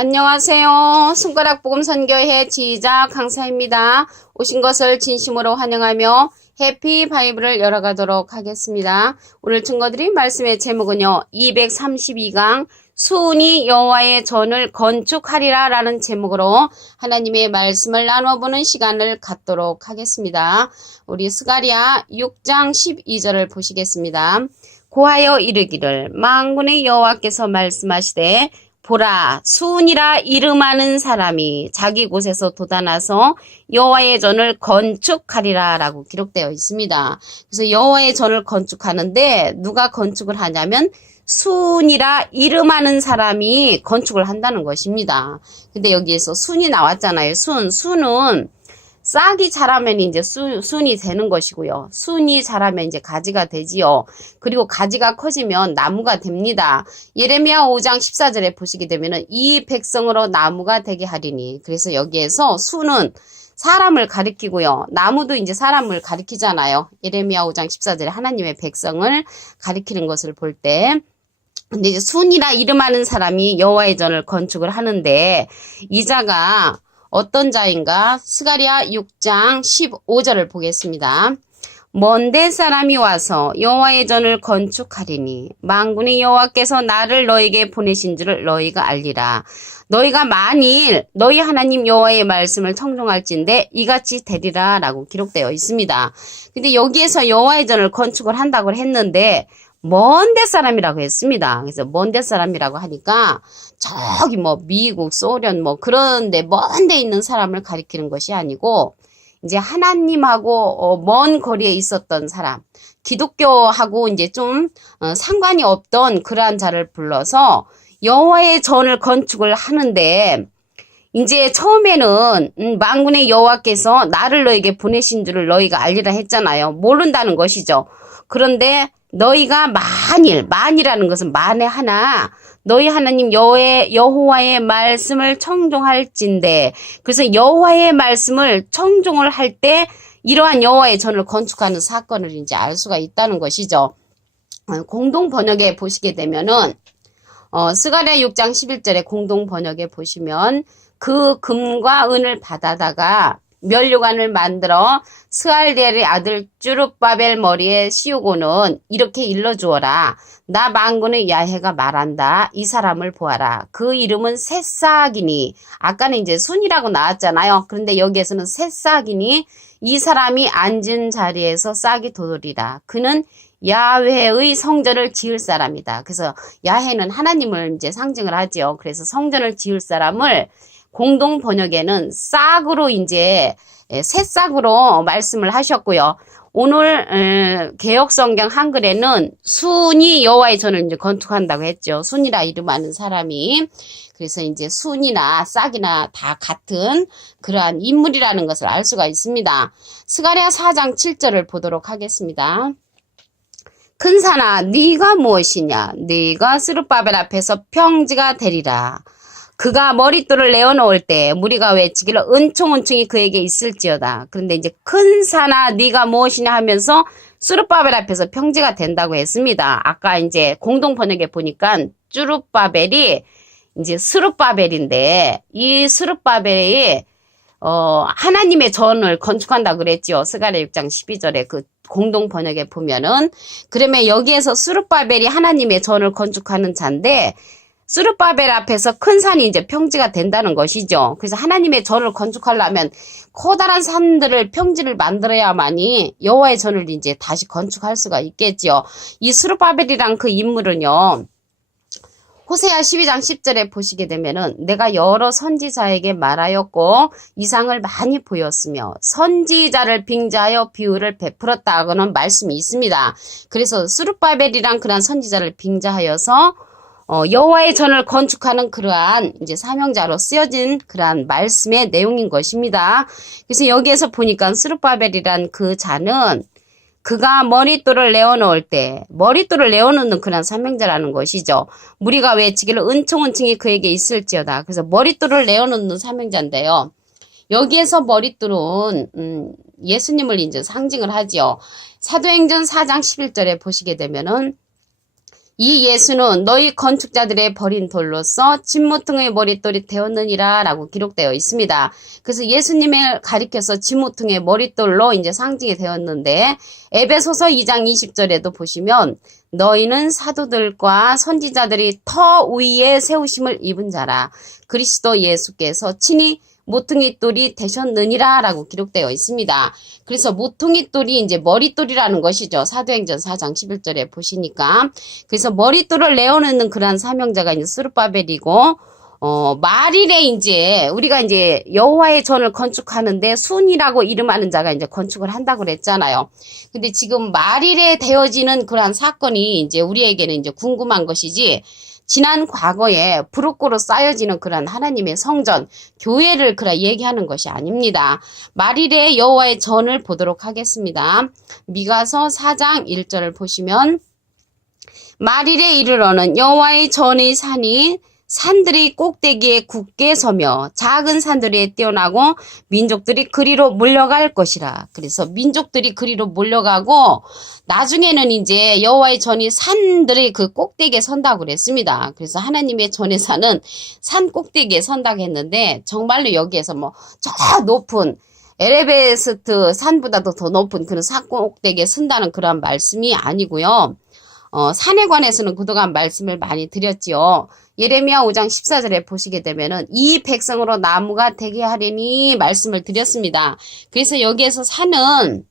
안녕하세요. 손가락복음선교회 지휘자 강사입니다. 오신 것을 진심으로 환영하며 해피 바이블을 열어가도록 하겠습니다. 오늘 증거드린 말씀의 제목은요. 232강 수은이 여호와의 전을 건축하리라 라는 제목으로 하나님의 말씀을 나눠보는 시간을 갖도록 하겠습니다. 우리 스가랴 6장 12절을 보시겠습니다. 고하여 이르기를 만군의 여호와께서 말씀하시되 보라, 수은이라 이름하는 사람이 자기 곳에서 돋아나서 여호와의 전을 건축하리라 라고 기록되어 있습니다. 그래서 여호와의 전을 건축하는데 누가 건축을 하냐면 수은이라 이름하는 사람이 건축을 한다는 것입니다. 근데 여기에서 순이 나왔잖아요. 순은 싹이 자라면 이제 순이 되는 것이고요. 순이 자라면 이제 가지가 되지요. 그리고 가지가 커지면 나무가 됩니다. 예레미야 5장 14절에 보시게 되면은 이 백성으로 나무가 되게 하리니. 그래서 여기에서 순은 사람을 가리키고요. 나무도 이제 사람을 가리키잖아요. 예레미야 5장 14절에 하나님의 백성을 가리키는 것을 볼 때. 근데 이제 순이라 이름하는 사람이 여호와의 전을 건축을 하는데 이 자가 어떤 자인가? 스가랴 6장 15절을 보겠습니다. 먼데 사람이 와서 여호와의 전을 건축하리니 만군의 여호와께서 나를 너에게 보내신 줄을 너희가 알리라. 너희가 만일 너희 하나님 여호와의 말씀을 청종할진대 이같이 되리라 라고 기록되어 있습니다. 근데 여기에서 여호와의 전을 건축을 한다고 했는데 먼데 사람이라고 했습니다. 그래서 먼데 사람이라고 하니까 저기 미국, 소련 그런데 먼데 있는 사람을 가리키는 것이 아니고 이제 하나님하고 먼 거리에 있었던 사람, 기독교하고 이제 좀 상관이 없던 그러한 자를 불러서 여호와의 전을 건축을 하는데 이제 처음에는 만군의 여호와께서 나를 너에게 보내신 줄을 너희가 알리라 했잖아요. 모른다는 것이죠. 그런데 너희가 만이라는 것은 만에 하나 너희 하나님 여호와의 말씀을 청종할진대. 그래서 여호와의 말씀을 청종을 할 때 이러한 여호와의 전을 건축하는 사건을 이제 알 수가 있다는 것이죠. 공동 번역에 보시게 되면은 스가랴 6장 11절에 공동 번역에 보시면 그 금과 은을 받아다가 면류관을 만들어 스알디엘의 아들 쭈룹바벨 머리에 씌우고는 이렇게 일러주어라. 나 만군의 야훼가 말한다. 이 사람을 보아라. 그 이름은 새싹이니. 아까는 이제 순이라고 나왔잖아요. 그런데 여기에서는 새싹이니 이 사람이 앉은 자리에서 싹이 돋으리라. 그는 야훼의 성전을 지을 사람이다. 그래서 야훼는 하나님을 이제 상징을 하죠. 그래서 성전을 지을 사람을 공동 번역에는 싹으로 이제 새싹으로 말씀을 하셨고요. 오늘 개역성경 한글에는 순이 여호와의 전을 이제 건축한다고 했죠. 순이라 이름하는 사람이. 그래서 이제 순이나 싹이나 다 같은 그러한 인물이라는 것을 알 수가 있습니다. 스가랴 4장 7절을 보도록 하겠습니다. 큰 산아 네가 무엇이냐? 네가 스룹바벨 앞에서 평지가 되리라. 그가 머릿돌을 내어놓을 때 무리가 외치기를 은총이 그에게 있을지어다. 그런데 이제 큰 산아 네가 무엇이냐 하면서 스룹바벨 앞에서 평지가 된다고 했습니다. 아까 이제 공동 번역에 보니까 쭈룹바벨이 이제 스룹바벨인데 이 스룹바벨이 하나님의 전을 건축한다고 그랬죠. 스가랴 6장 12절에 그 공동 번역에 보면은 그러면 여기에서 스룹바벨이 하나님의 전을 건축하는 자인데 스룹바벨 앞에서 큰 산이 이제 평지가 된다는 것이죠. 그래서 하나님의 전을 건축하려면 커다란 산들을 평지를 만들어야만이 여호와의 전을 이제 다시 건축할 수가 있겠죠. 이 스룹바벨이란 그 인물은요. 호세아 12장 10절에 보시게 되면은 내가 여러 선지자에게 말하였고 이상을 많이 보였으며 선지자를 빙자하여 비유를 베풀었다고는 말씀이 있습니다. 그래서 스룹바벨이란 그런 선지자를 빙자하여서 여호와의 전을 건축하는 그러한 이제 사명자로 쓰여진 그러한 말씀의 내용인 것입니다. 그래서 여기에서 보니까 스룹바벨이란 그 자는 그가 머릿돌을 내어놓을 때 머릿돌을 내어놓는 그런 사명자라는 것이죠. 무리가 외치기를 은총이 그에게 있을지어다. 그래서 머릿돌을 내어놓는 사명자인데요. 여기에서 머릿돌은 예수님을 이제 상징을 하지요. 사도행전 4장 11절에 보시게 되면은 이 예수는 너희 건축자들의 버린 돌로서 진모퉁이의 머릿돌이 되었느니라 라고 기록되어 있습니다. 그래서 예수님을 가리켜서 진모퉁이의 머릿돌로 이제 상징이 되었는데 에베소서 2장 20절에도 보시면 너희는 사도들과 선지자들이 터 위에 세우심을 입은 자라 그리스도 예수께서 친히 모퉁이돌이 되셨느니라 라고 기록되어 있습니다. 그래서 모퉁이돌이 이제 머릿돌이라는 것이죠. 사도행전 4장 11절에 보시니까. 그래서 머릿돌을 내어놓는 그러한 사명자가 이제 스룹바벨이고, 말일에 이제 우리가 이제 여호와의 전을 건축하는데 순이라고 이름하는 자가 이제 건축을 한다고 그랬잖아요. 근데 지금 말일에 되어지는 그러한 사건이 이제 우리에게는 이제 궁금한 것이지, 지난 과거에 부록고로 쌓여지는 그런 하나님의 성전, 교회를 그라 얘기하는 것이 아닙니다. 말일에 여호와의 전을 보도록 하겠습니다. 미가서 4장 1절을 보시면 말일에 이르러는 여호와의 전의 산이 산들이 꼭대기에 굳게 서며 작은 산들이 뛰어나고 민족들이 그리로 몰려갈 것이라. 그래서 민족들이 그리로 몰려가고 나중에는 이제 여호와의 전이 산들이 그 꼭대기에 선다고 그랬습니다. 그래서 하나님의 전의 산은 산 꼭대기에 선다고 했는데 정말로 여기에서 뭐 저 높은 에베레스트 산보다도 더 높은 그런 산 꼭대기에 선다는 그런 말씀이 아니고요. 산에 관해서는 그동안 말씀을 많이 드렸지요. 예레미야 5장 14절에 보시게 되면은 이 백성으로 나무가 되게 하리니 말씀을 드렸습니다. 그래서 여기에서 산은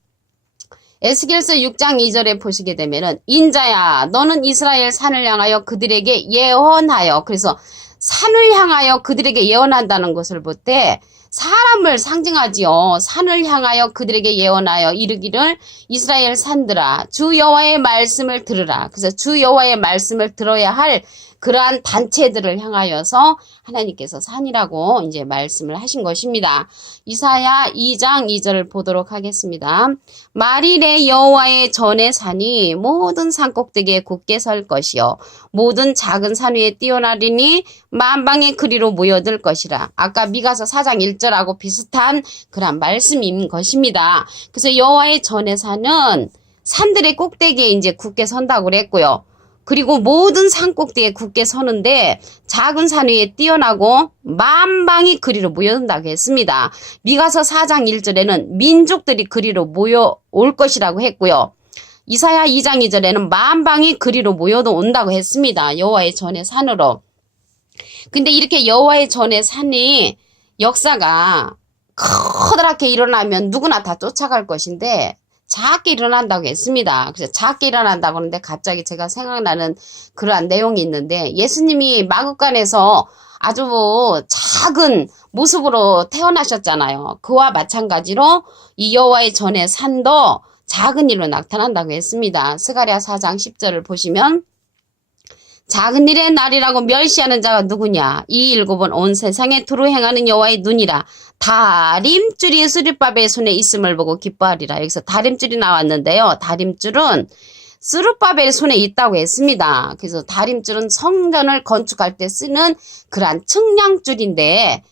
에스겔서 6장 2절에 보시게 되면은 인자야 너는 이스라엘 산을 향하여 그들에게 예언하여, 그래서 산을 향하여 그들에게 예언한다는 것을 볼 때 사람을 상징하지요. 산을 향하여 그들에게 예언하여 이르기를 이스라엘 산들아 주 여호와의 말씀을 들으라. 그래서 주 여호와의 말씀을 들어야 할 그러한 단체들을 향하여서 하나님께서 산이라고 이제 말씀을 하신 것입니다. 이사야 2장 2절을 보도록 하겠습니다. 말일에 여호와의 전의 산이 모든 산 꼭대기에 굳게 설 것이요 모든 작은 산 위에 뛰어나리니 만방의 그리로 모여들 것이라. 아까 미가서 4장 1절하고 비슷한 그런 말씀인 것입니다. 그래서 여호와의 전의 산은 산들의 꼭대기에 이제 굳게 선다고 그랬고요. 그리고 모든 산 꼭대기에 굳게 서는데 작은 산 위에 뛰어나고 만방이 그리로 모여든다고 했습니다. 미가서 4장 1절에는 민족들이 그리로 모여올 것이라고 했고요. 이사야 2장 2절에는 만방이 그리로 모여도 온다고 했습니다. 여호와의 전의 산으로. 근데 이렇게 여호와의 전의 산이 역사가 커다랗게 일어나면 누구나 다 쫓아갈 것인데 작게 일어난다고 했습니다. 그래서 작게 일어난다고 하는데 갑자기 제가 생각나는 그러한 내용이 있는데 예수님이 마구간에서 아주 작은 모습으로 태어나셨잖아요. 그와 마찬가지로 이 여호와의 전의 산도 작은 일로 나타난다고 했습니다. 스가랴 4장 10절을 보시면 작은 일의 날이라고 멸시하는 자가 누구냐? 이 일곱은 온 세상에 두루 행하는 여호와의 눈이라. 다림줄이 스룹바벨 손에 있음을 보고 기뻐하리라. 여기서 다림줄이 나왔는데요. 다림줄은 스룹바벨 손에 있다고 했습니다. 그래서 다림줄은 성전을 건축할 때 쓰는 그러한 측량줄인데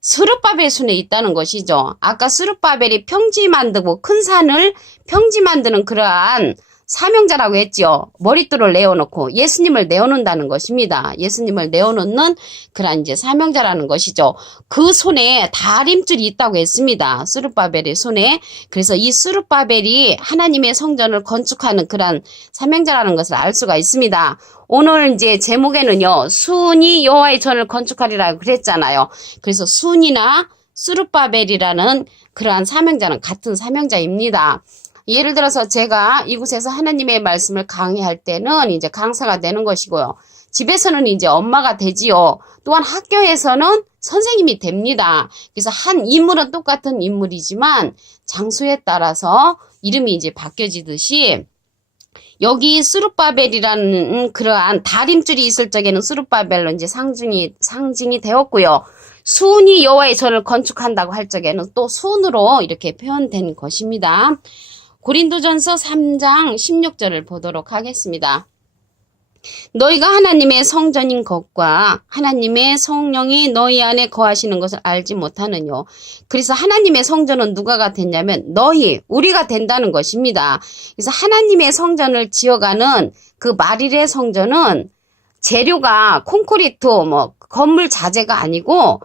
스룹바벨 손에 있다는 것이죠. 아까 스룹바벨이 평지 만들고 큰 산을 평지 만드는 그러한 사명자라고 했지요. 머릿돌을 내어놓고 예수님을 내어놓는다는 것입니다. 예수님을 내어놓는 그런 이제 사명자라는 것이죠. 그 손에 다림줄이 있다고 했습니다. 스룹바벨의 손에. 그래서 이 스룹바벨이 하나님의 성전을 건축하는 그런 사명자라는 것을 알 수가 있습니다. 오늘 이제 제목에는요, 순이 여호와의 전을 건축하리라고 그랬잖아요. 그래서 순이나 스룹바벨이라는 그러한 사명자는 같은 사명자입니다. 예를 들어서 제가 이곳에서 하나님의 말씀을 강의할 때는 이제 강사가 되는 것이고요. 집에서는 이제 엄마가 되지요. 또한 학교에서는 선생님이 됩니다. 그래서 한 인물은 똑같은 인물이지만 장소에 따라서 이름이 이제 바뀌어지듯이 여기 스룹바벨이라는 그러한 다림줄이 있을 적에는 스룹바벨로 이제 상징이 되었고요. 순이 여호와의 전을 건축한다고 할 적에는 또 순으로 이렇게 표현된 것입니다. 고린도전서 3장 16절을 보도록 하겠습니다. 너희가 하나님의 성전인 것과 하나님의 성령이 너희 안에 거하시는 것을 알지 못하느뇨. 그래서 하나님의 성전은 누가가 됐냐면 우리가 된다는 것입니다. 그래서 하나님의 성전을 지어가는 그 마릴의 성전은 재료가 콘크리트, 건물 자재가 아니고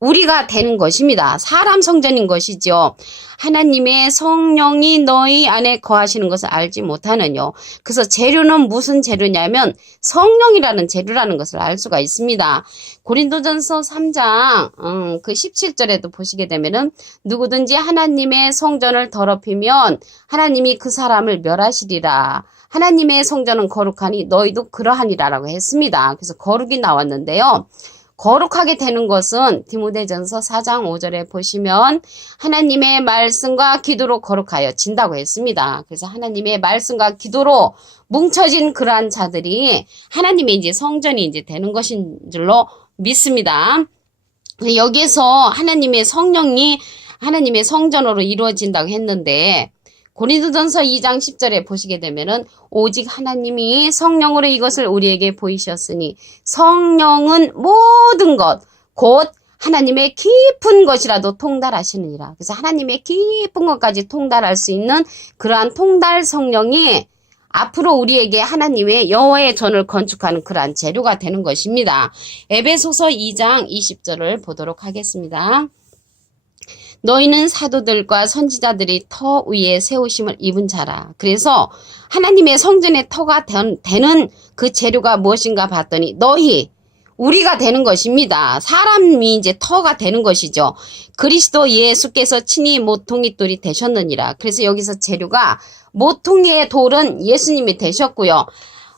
우리가 되는 것입니다. 사람 성전인 것이죠. 하나님의 성령이 너희 안에 거하시는 것을 알지 못하느뇨. 그래서 재료는 무슨 재료냐면 성령이라는 재료라는 것을 알 수가 있습니다. 고린도전서 3장 그 17절에도 보시게 되면은 누구든지 하나님의 성전을 더럽히면 하나님이 그 사람을 멸하시리라. 하나님의 성전은 거룩하니 너희도 그러하니라라고 했습니다. 그래서 거룩이 나왔는데요. 거룩하게 되는 것은 디모데전서 4장 5절에 보시면 하나님의 말씀과 기도로 거룩하여 진다고 했습니다. 그래서 하나님의 말씀과 기도로 뭉쳐진 그러한 자들이 하나님의 이제 성전이 이제 되는 것인 줄로 믿습니다. 여기에서 하나님의 성령이 하나님의 성전으로 이루어진다고 했는데 고린도전서 2장 10절에 보시게 되면은 오직 하나님이 성령으로 이것을 우리에게 보이셨으니 성령은 모든 것 곧 하나님의 깊은 것이라도 통달하시느니라. 그래서 하나님의 깊은 것까지 통달할 수 있는 그러한 통달 성령이 앞으로 우리에게 하나님의 여호와의 전을 건축하는 그러한 재료가 되는 것입니다. 에베소서 2장 20절을 보도록 하겠습니다. 너희는 사도들과 선지자들이 터 위에 세우심을 입은 자라. 그래서 하나님의 성전의 터가 되는 그 재료가 무엇인가 봤더니 우리가 되는 것입니다. 사람이 이제 터가 되는 것이죠. 그리스도 예수께서 친히 모퉁이 돌이 되셨느니라. 그래서 여기서 재료가 모퉁이의 돌은 예수님이 되셨고요.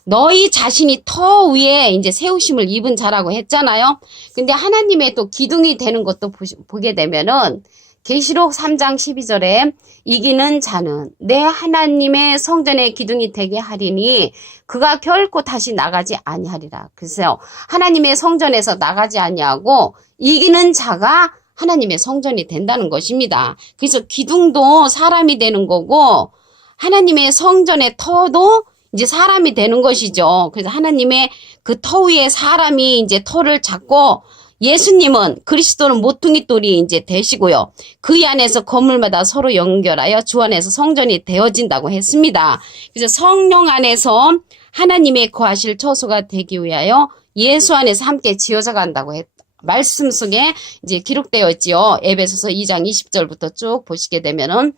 너희 자신이 터 위에 이제 세우심을 입은 자라고 했잖아요. 근데 하나님의 또 기둥이 되는 것도 보게 되면은 계시록 3장 12절에 이기는 자는 내 하나님의 성전의 기둥이 되게 하리니 그가 결코 다시 나가지 아니하리라. 그래서 하나님의 성전에서 나가지 아니하고 이기는 자가 하나님의 성전이 된다는 것입니다. 그래서 기둥도 사람이 되는 거고 하나님의 성전의 터도 이제 사람이 되는 것이죠. 그래서 하나님의 그 터 위에 사람이 이제 터를 잡고 예수님은 그리스도는 모퉁이 돌이 이제 되시고요. 그 안에서 건물마다 서로 연결하여 주 안에서 성전이 되어진다고 했습니다. 그래서 성령 안에서 하나님의 거하실 처소가 되기 위하여 예수 안에서 함께 지어져 간다고 말씀 속에 이제 기록되어 있지요. 에베소서 2장 20절부터 쭉 보시게 되면은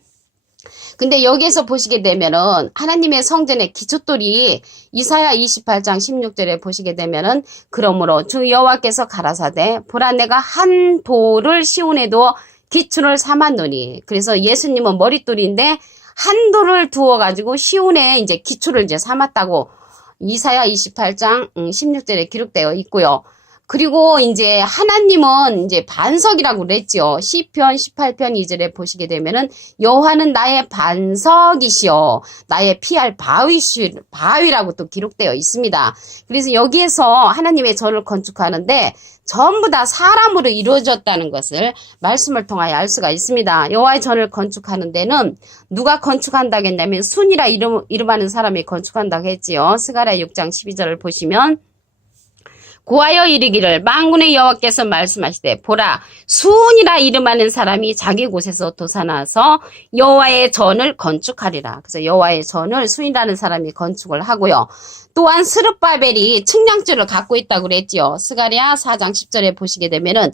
근데 여기에서 보시게 되면은 하나님의 성전의 기초돌이 이사야 28장 16절에 보시게 되면은 그러므로 주 여호와께서 가라사대 보라 내가 한 돌을 시온에 두어 기초를 삼았노니. 그래서 예수님은 머릿돌인데 한 돌을 두어 가지고 시온에 이제 기초를 이제 삼았다고 이사야 28장 16절에 기록되어 있고요. 그리고 이제 하나님은 이제 반석이라고 그랬죠. 시편 18편 2절에 보시게 되면은 여호와는 나의 반석이시여 나의 피할 바위라고 또 기록되어 있습니다. 그래서 여기에서 하나님의 전을 건축하는데 전부 다 사람으로 이루어졌다는 것을 말씀을 통하여 알 수가 있습니다. 여호와의 전을 건축하는 데는 누가 건축한다고 했냐면 순이라 이름하는 사람이 건축한다고 했지요. 스가랴 6장 12절을 보시면 고하여 이르기를 만군의 여호와께서 말씀하시되 보라 순이라 이름하는 사람이 자기 곳에서 돋아나서 여호와의 전을 건축하리라. 그래서 여호와의 전을 순이라는 사람이 건축을 하고요. 또한 스룹바벨이 측량줄을 갖고 있다고 그랬지요. 스가랴 4장 10절에 보시게 되면은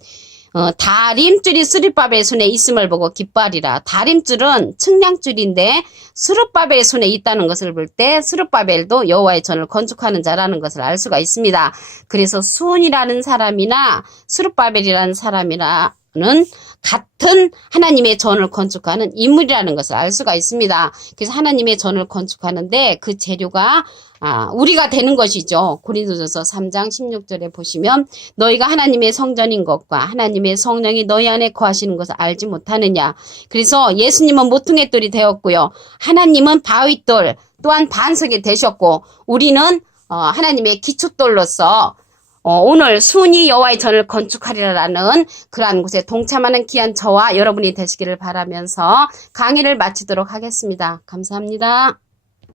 다림줄이 스룹바벨 손에 있음을 보고 기뻐하리라. 다림줄은 측량줄인데 스룹바벨 손에 있다는 것을 볼 때 스룹바벨도 여호와의 전을 건축하는 자라는 것을 알 수가 있습니다. 그래서 수온이라는 사람이나 스룹바벨이라는 사람이라는 같은 하나님의 전을 건축하는 인물이라는 것을 알 수가 있습니다. 그래서 하나님의 전을 건축하는데 그 재료가 우리가 되는 것이죠. 고린도전서 3장 16절에 보시면 너희가 하나님의 성전인 것과 하나님의 성령이 너희 안에 거하시는 것을 알지 못하느냐. 그래서 예수님은 모퉁이 돌이 되었고요. 하나님은 바위돌 또한 반석이 되셨고 우리는 하나님의 기초돌로서 오늘 순이 여호와의 전을 건축하리라는 그러한 곳에 동참하는 귀한 저와 여러분이 되시기를 바라면서 강의를 마치도록 하겠습니다. 감사합니다.